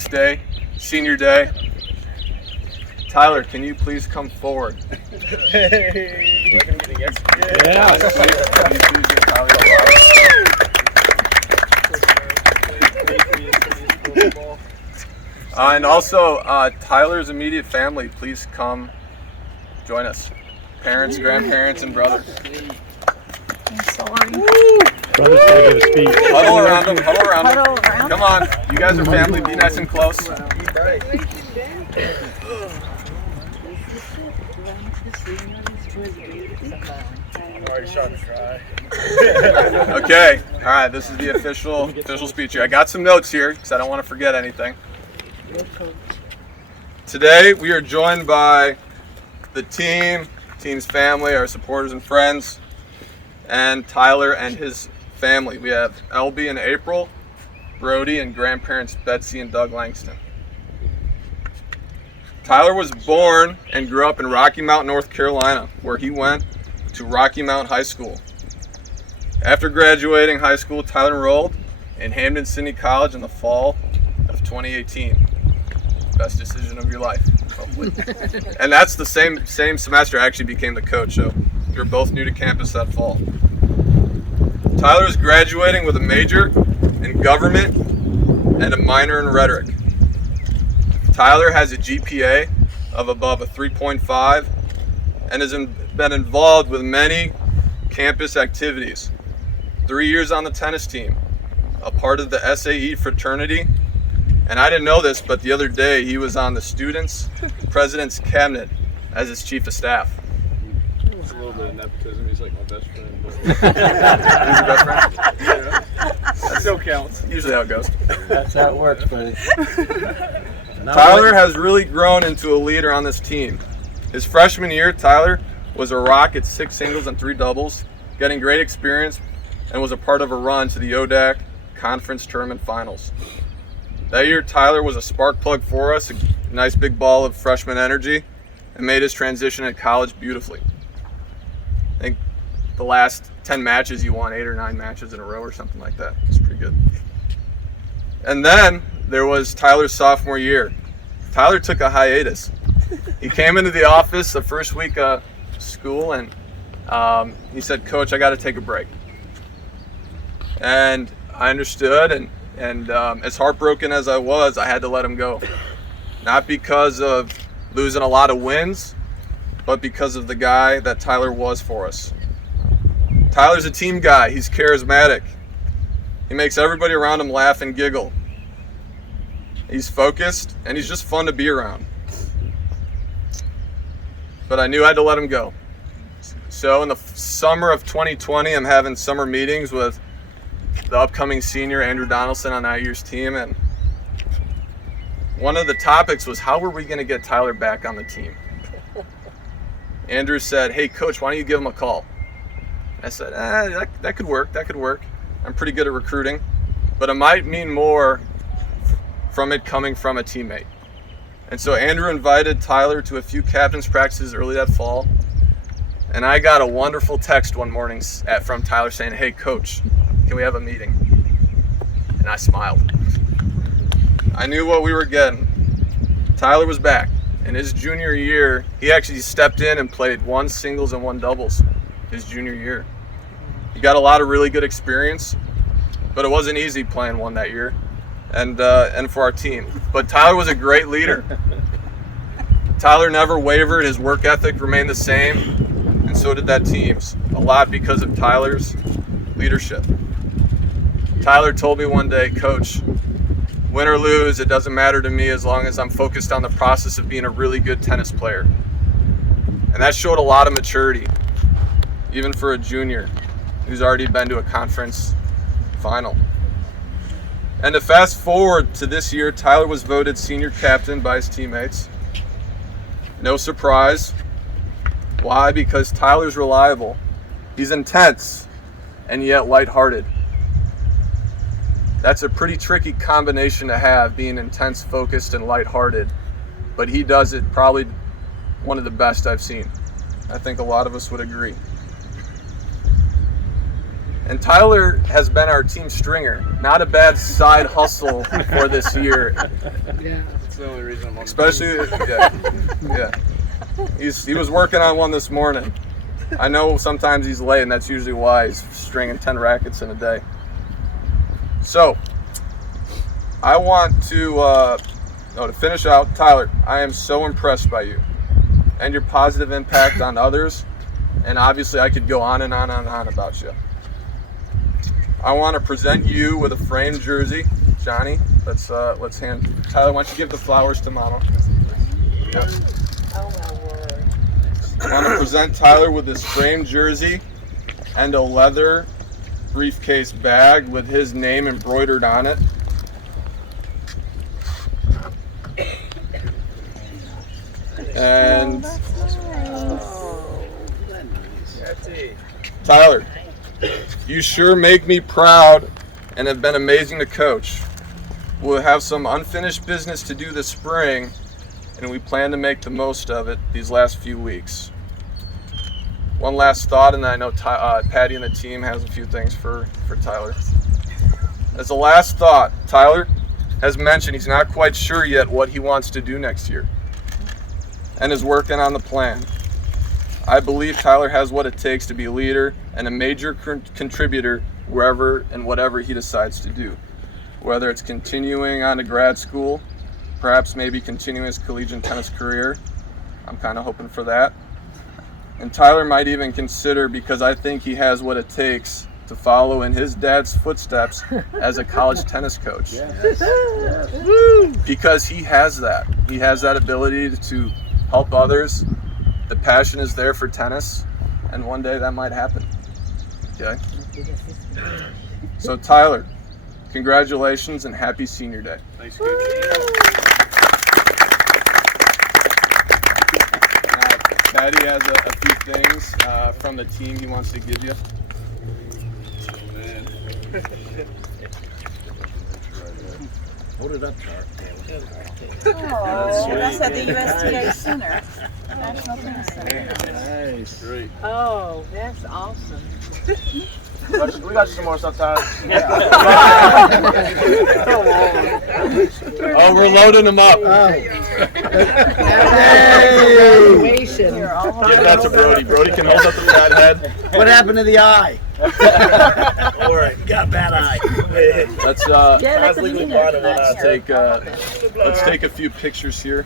nice day, senior day. Tyler, can you please come forward? Hey! Like I'm getting extra. Yeah. Can you please give Tyler a flowers? And also, Tyler's immediate family, please come join us. Parents, grandparents, and brothers. I'm sorry. Brother's gotta give a speech. Huddle around them, huddle around them. Huddle around. Come on, you guys are family, be nice and close. I'm already starting to cry. Okay, all right, this is the official speech here. I got some notes here because I don't want to forget anything. Today, we are joined by the team's family, our supporters and friends, and Tyler and his family. We have LB and April, Brody, and grandparents Betsy and Doug Langston. Tyler was born and grew up in Rocky Mount, North Carolina, where he went to Rocky Mount High School. After graduating high school, Tyler enrolled in Hampden-Sydney College in the fall of 2018. Best decision of your life, hopefully. And that's the same semester I actually became the coach, so we were both new to campus that fall. Tyler is graduating with a major in government and a minor in rhetoric. Tyler has a GPA of above a 3.5 and has been involved with many campus activities. 3 years on the tennis team, a part of the SAE fraternity, and I didn't know this, but the other day he was on the students' president's cabinet as his chief of staff. It's a little bit of nepotism. He's like my best friend. But... He's your best friend? Yeah. That still counts. Usually how it goes. That's how it works, buddy. Tyler has really grown into a leader on this team. His freshman year, Tyler was a rock at 6 singles and 3 doubles, getting great experience, and was a part of a run to the ODAC Conference Tournament Finals. That year, Tyler was a spark plug for us, a nice big ball of freshman energy, and made his transition at college beautifully. I think the last 10 matches, you won 8 or 9 matches in a row or something like that. It's pretty good. And then there was Tyler's sophomore year. Tyler took a hiatus. He came into the office the first week of school and he said, "Coach, I got to take a break." And I understood, and as heartbroken as I was, I had to let him go. Not because of losing a lot of wins, but because of the guy that Tyler was for us. Tyler's a team guy. He's charismatic. He makes everybody around him laugh and giggle. He's focused, and he's just fun to be around. But I knew I had to let him go. So in the summer of 2020, I'm having summer meetings with the upcoming senior Andrew Donaldson on that year's team, and one of the topics was how were we going to get Tyler back on the team. Andrew said, "Hey coach, why don't you give him a call?" I said, that could work. I'm pretty good at recruiting, but it might mean more from it coming from a teammate. And so Andrew invited Tyler to a few captain's practices early that fall, and I got a wonderful text one morning from Tyler saying, "Hey coach, can we have a meeting?" And I smiled. I knew what we were getting. Tyler was back. In his junior year, he actually stepped in and played 1 singles and 1 doubles his junior year. He got a lot of really good experience, but it wasn't easy playing 1 that year and for our team. But Tyler was a great leader. Tyler never wavered. His work ethic remained the same, and so did that team's. A lot because of Tyler's leadership. Tyler told me one day, "Coach, win or lose, it doesn't matter to me as long as I'm focused on the process of being a really good tennis player." And that showed a lot of maturity, even for a junior who's already been to a conference final. And to fast forward to this year, Tyler was voted senior captain by his teammates. No surprise. Why? Because Tyler's reliable. He's intense and yet lighthearted. That's a pretty tricky combination to have, being intense, focused, and lighthearted. But he does it probably one of the best I've seen. I think a lot of us would agree. And Tyler has been our team stringer. Not a bad side hustle for this year. That's the only reason I'm on Especially, yeah. He was working on one this morning. I know sometimes he's late, and that's usually why he's stringing 10 rackets in a day. So, I want to finish out, Tyler, I am so impressed by you and your positive impact on others, and obviously I could go on and on and on about you. I want to present you with a framed jersey. Johnny, let's hand Tyler. Why don't you give the flowers to Mama? Yep. Oh my word. I want to present Tyler with this framed jersey and a leather briefcase bag with his name embroidered on it. And Tyler, you sure make me proud and have been amazing to coach. We'll have some unfinished business to do this spring, and we plan to make the most of it these last few weeks. One last thought, and I know Patty and the team has a few things for Tyler. As a last thought, Tyler has mentioned he's not quite sure yet what he wants to do next year and is working on the plan. I believe Tyler has what it takes to be a leader and a major contributor wherever and whatever he decides to do. Whether it's continuing on to grad school, perhaps maybe continuing his collegiate tennis career. I'm kind of hoping for that. And Tyler might even consider, because I think he has what it takes to follow in his dad's footsteps as a college tennis coach. Because he has that. He has that ability to help others. The passion is there for tennis, and one day that might happen. Okay? So Tyler, congratulations and happy senior day. Thanks, coach. Patty has a few things from the team he wants to give you. Oh, man. Hold it up, Char. Oh, that's at the USTA Center. National Tennis Center. Nice. Great. Oh, that's awesome. We got some more sometimes. Oh, we're loading them up. Graduation. Give that to Brody. Brody can hold up the fat head. What happened to the eye? Or you got a bad eye. Let's Yeah, that's a take a few pictures here.